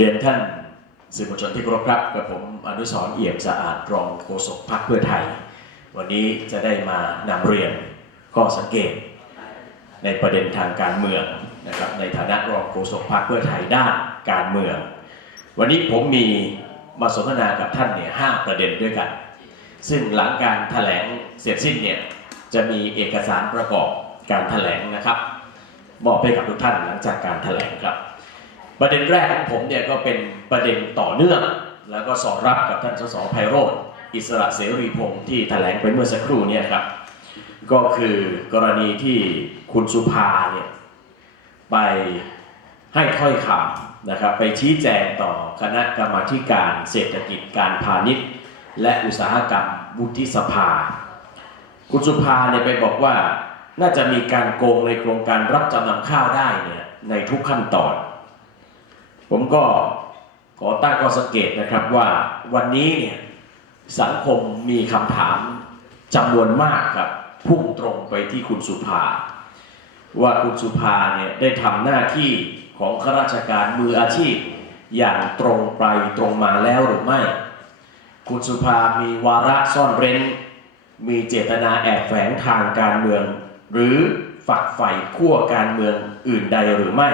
เรียนท่านสื่อมวลชนที่เคารพครับกับผมอนุสรเอี่ยมสะอาดรองโฆษกพรรคเพื่อไทย วันนี้จะได้มานำเรียนข้อสังเกต ในประเด็นทางการเมืองนะครับในฐานะรองโฆษกพรรคเพื่อไทยด้านการเมือง วันนี้ผมมีมาสนทนากับท่านเนี่ยห้าประเด็นด้วยกัน ซึ่งหลังการแถลงเสร็จสิ้นเนี่ยจะมีเอกสารประกอบการแถลงนะครับมอบให้กับทุกท่านหลังจากการแถลงครับ ประเด็นแรกของผมเนี่ยก็เป็นประเด็นต่อเนื่อง แล้วก็สอดรับกับท่านสสไพโรธอิสระเสรีพงศ์ที่แถลงไปเมื่อสักครู่เนี่ยครับ ก็คือกรณีที่คุณสุภาเนี่ยไปให้ถ้อยคำนะครับไปชี้แจงต่อคณะกรรมาการเศรษฐกิจการพาณิชย์ และอุตสาหกรรมวุฒิสภา คุณสุภาเนี่ยไปบอกว่าน่าจะมีการโกงในโครงการรับจำนำข้าวได้เนี่ยในทุกขั้นตอน ผมก็ขอตั้งข้อสังเกตนะครับว่าวันนี้เนี่ยสังคมมีคำถามจำนวนมากครับพุ่งตรงไปที่คุณสุภา ว่าคุณสุภาเนี่ยได้ทำหน้าที่ของข้าราชการมืออาชีพ อย่างตรงไปตรงมาแล้วหรือไม่ คุณสุภามีวาระซ่อนเร้น มีเจตนาแอบแฝงทางการเมือง หรือฝักใฝ่ขั้วการเมืองอื่นใดหรือไม่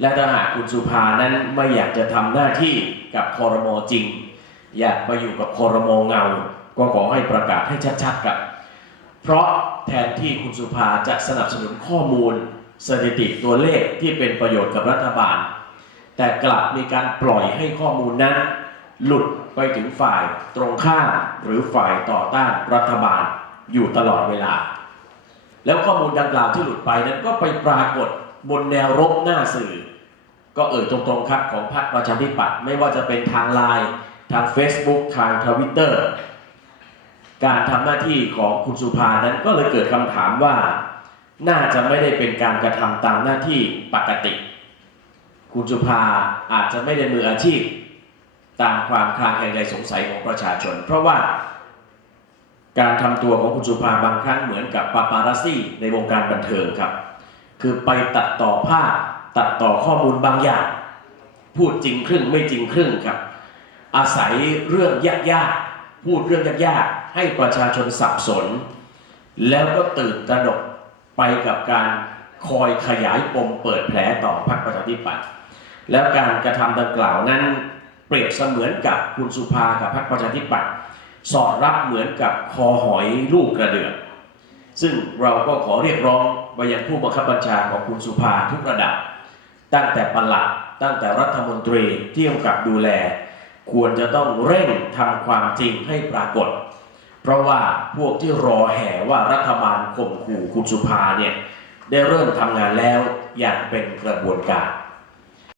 และถ้าหากคุณสุภานั้นไม่อยากจะทำหน้าที่กับคอรมอจริง อยากมาอยู่กับคอรมอเงา ก็ขอให้ประกาศให้ชัดๆกับ เพราะแทนที่คุณสุภาจะสนับสนุนข้อมูล สถิติตัวเลขที่เป็นประโยชน์กับรัฐบาล แต่กลับมีการปล่อยให้ข้อมูลนั้น หลุดไปถึงฝ่ายตรงข้ามหรือฝ่ายต่อต้านรัฐบาลอยู่ตลอดเวลา แล้วข้อมูลดังกล่าวที่หลุดไปนั้นก็ไปปรากฏ บนแนวรบหน้าสื่อ ก็เอ่ยตรงๆครับของพรรคประชาธิปัตย์ไม่ว่าจะเป็นทางไลน์ทาง Facebook ทางทวิตเตอร์การทำหน้าที่ของคุณสุภานั้นก็เลยเกิดคำถามว่า น่าจะไม่ได้เป็นการกระทำตามหน้าที่ปกติ คุณสุภาอาจจะไม่ได้มืออาชีพ ตามความคลางแคลงใจสงสัยของประชาชน เพราะว่า การทำตัวของคุณสุภาบางครั้งเหมือนกับปาปารัสซี่ในวงการบันเทิงครับ คือไปตัดต่อภาพตัดต่อข้อมูลบางอย่าง พูดจริงครึ่งไม่จริงครึ่งครับ อาศัยเรื่องยากๆพูดเรื่องยากๆให้ประชาชนสับสน แล้วก็ตื่นตระหนกไปกับการคอยขยายปมเปิดแผลต่อพรรคประชาธิปัตย์แล้วการกระทำดังกล่าวนั้น เปรียบเสมือนกับคุณสุภากับพรรคประชาธิปัตย์สอดรับเหมือนกับคอหอยลูกกระเดือก ซึ่งเราก็ขอเรียกร้องไปยังผู้บังคับบัญชาของคุณสุภาทุกระดับ ตั้งแต่ปลัดตั้งแต่รัฐมนตรีที่กำกับดูแล ควรจะต้องเร่งทำความจริงให้ปรากฏ เพราะว่าพวกที่รอแห่ว่ารัฐบาลข่มขู่คุณสุภาเนี่ยได้เริ่มทำงานแล้วอย่างเป็นกระบวนการ